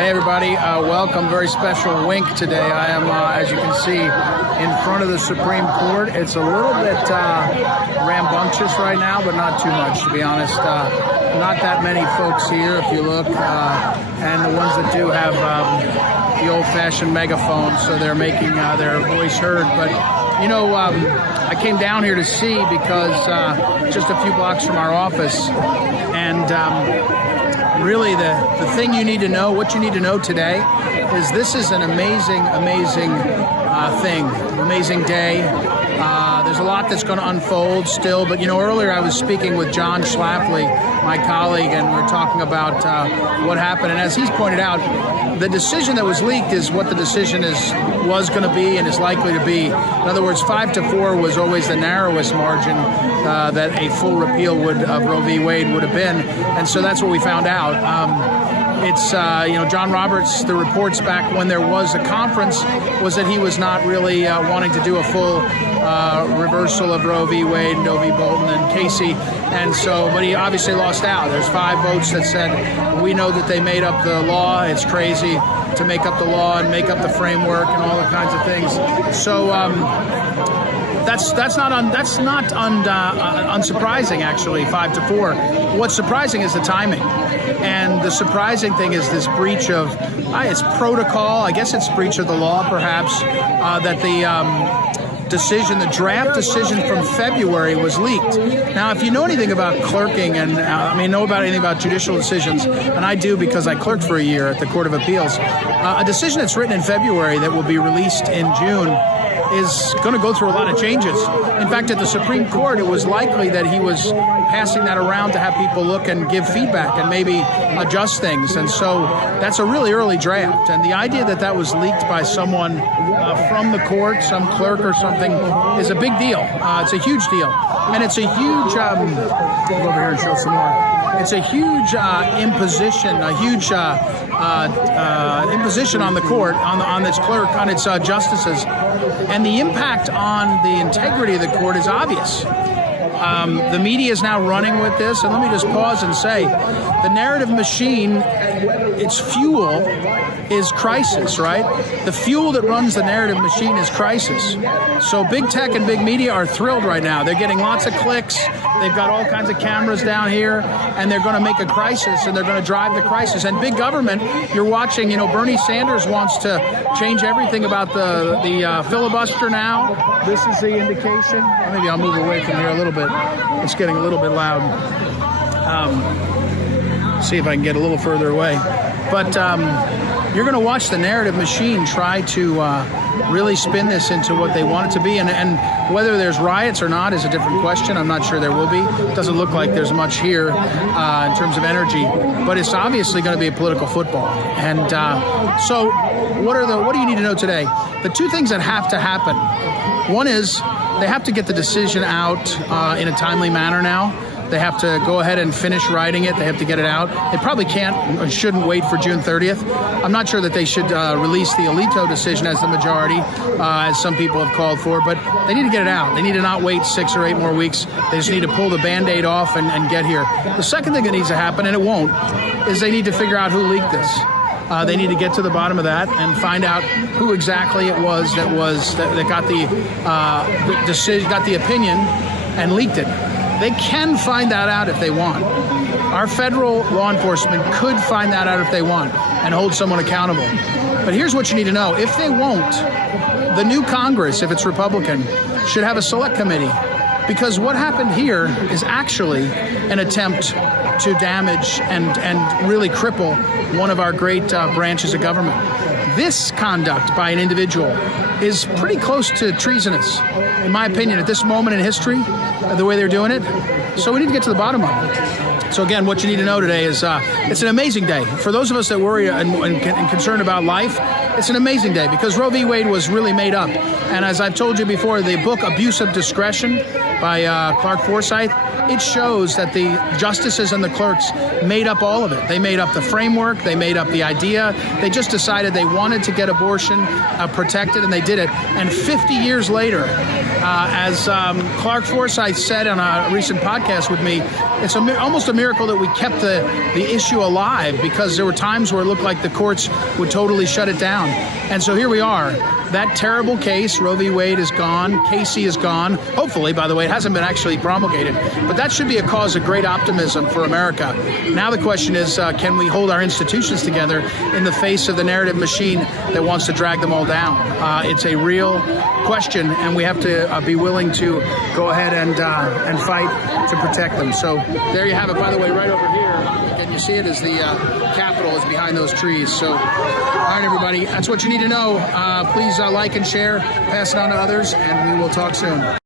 Hey everybody, welcome. Very special wink today. I am, as you can see, in front of the Supreme Court. It's a little bit rambunctious right now, but not too much, to be honest. Not that many folks here, if you look, and the ones that do have the old-fashioned megaphone, so they're making their voice heard. But, you know, I came down here to see because just a few blocks from our office, and really the thing you need to know, what you need to know today, is this is an amazing thing, amazing day. There's a lot that's going to unfold still, but you know, earlier I was speaking with John Schlafly, my colleague, and we're talking about what happened. And as he's pointed out, the decision that was leaked is what the decision was going to be and is likely to be. In other words, 5-4 was always the narrowest margin that a full repeal of Roe v. Wade would have been, and so that's what we found out. It's, you know, John Roberts, the reports back when there was a conference was that he was not really wanting to do a full reversal of Roe v. Wade and Doe v. Bolton and Casey. And so, but he obviously lost out. There's 5 votes that said, we know that they made up the law. It's crazy to make up the law and make up the framework and all the kinds of things. So, that's not unsurprising, actually, 5-4. What's surprising is the timing. And the surprising thing is this breach of, it's protocol, I guess it's breach of the law, perhaps, that the decision, the draft decision from February was leaked. Now, if you know anything about clerking and, know about anything about judicial decisions, and I do because I clerked for a year at the Court of Appeals, a decision that's written in February that will be released in June is going to go through a lot of changes. In fact, at the Supreme Court, it was likely that he was passing that around to have people look and give feedback and maybe adjust things. And so that's a really early draft. And the idea that that was leaked by someone from the court, some clerk or something, is a big deal. It's a huge deal. And it's a huge, go over here and show some more. It's a huge imposition, imposition on the court, on its clerk, on its justices. And the impact on the integrity of the court is obvious. The media is now running with this, and let me just pause and say, the narrative machine, its fuel is crisis, right? The fuel that runs the narrative machine is crisis. So big tech and big media are thrilled right now. They're getting lots of clicks. They've got all kinds of cameras down here, and they're going to make a crisis, and they're going to drive the crisis. And big government, you're watching, you know, Bernie Sanders wants to change everything about the filibuster now. This is the indication. Maybe I'll move away from here a little bit. It's getting a little bit loud. See if I can get a little further away. But you're going to watch the narrative machine try to really spin this into what they want it to be. And whether there's riots or not is a different question. I'm not sure there will be. It doesn't look like there's much here in terms of energy. But it's obviously going to be a political football. And so what do you need to know today? The 2 things that have to happen. One is they have to get the decision out in a timely manner now. They have to go ahead and finish writing it. They have to get it out. They probably can't or shouldn't wait for June 30th. I'm not sure that they should release the Alito decision as the majority, as some people have called for, but they need to get it out. They need to not wait 6 or 8 more weeks. They just need to pull the Band-Aid off and get here. The second thing that needs to happen, and it won't, is they need to figure out who leaked this. They need to get to the bottom of that and find out who exactly it was that got the decision, got the opinion, and leaked it. They can find that out if they want. Our federal law enforcement could find that out if they want and hold someone accountable. But here's what you need to know. If they won't, the new Congress, if it's Republican, should have a select committee. Because what happened here is actually an attempt to damage and really cripple one of our great branches of government. This conduct by an individual is pretty close to treasonous, in my opinion, at this moment in history, the way they're doing it. So we need to get to the bottom of it. So again, what you need to know today is it's an amazing day. For those of us that worry and concerned about life, it's an amazing day because Roe v. Wade was really made up. And as I've told you before, the book Abuse of Discretion by Clark Forsyth it shows that the justices and the clerks made up all of it. They made up the framework. They made up the idea. They just decided they wanted to get abortion protected, and they did it. And 50 years later, as Clark Forsythe said on a recent podcast with me, it's almost a miracle that we kept the issue alive, because there were times where it looked like the courts would totally shut it down. And so here we are. That terrible case, Roe v. Wade, is gone. Casey is gone. Hopefully, by the way, it hasn't been actually promulgated. But that should be a cause of great optimism for America. Now the question is, can we hold our institutions together in the face of the narrative machine that wants to drag them all down? It's a real question, and we have to be willing to go ahead and fight to protect them. So there you have it. By the way, right over here, can you see it? Is the Capitol is behind those trees. So, all right, everybody, that's what you need to know. Please like and share, pass it on to others, and we will talk soon.